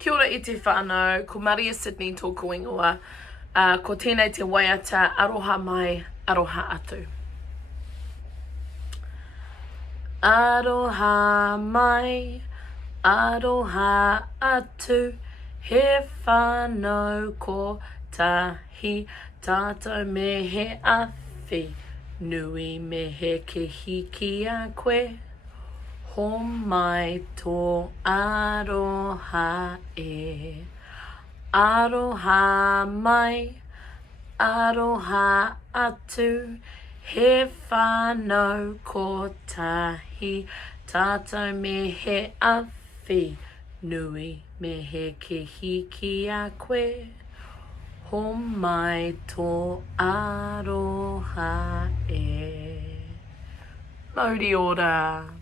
Kia ora I te whānau, ko Maria Sydney tōku ingoa, ko tēnei te Waiata, aroha mai, aroha atu. Aroha mai, aroha atu, he whānau ko tahi, tātou me he awhi, nui me he ke hiki a koe. Ho mai tō aroha e. Aroha mai, aroha atu, he whānau ko tahi, tātou me he awhi, nui me he ke hiki a koe. Ho mai tō aroha e. Mauri ora.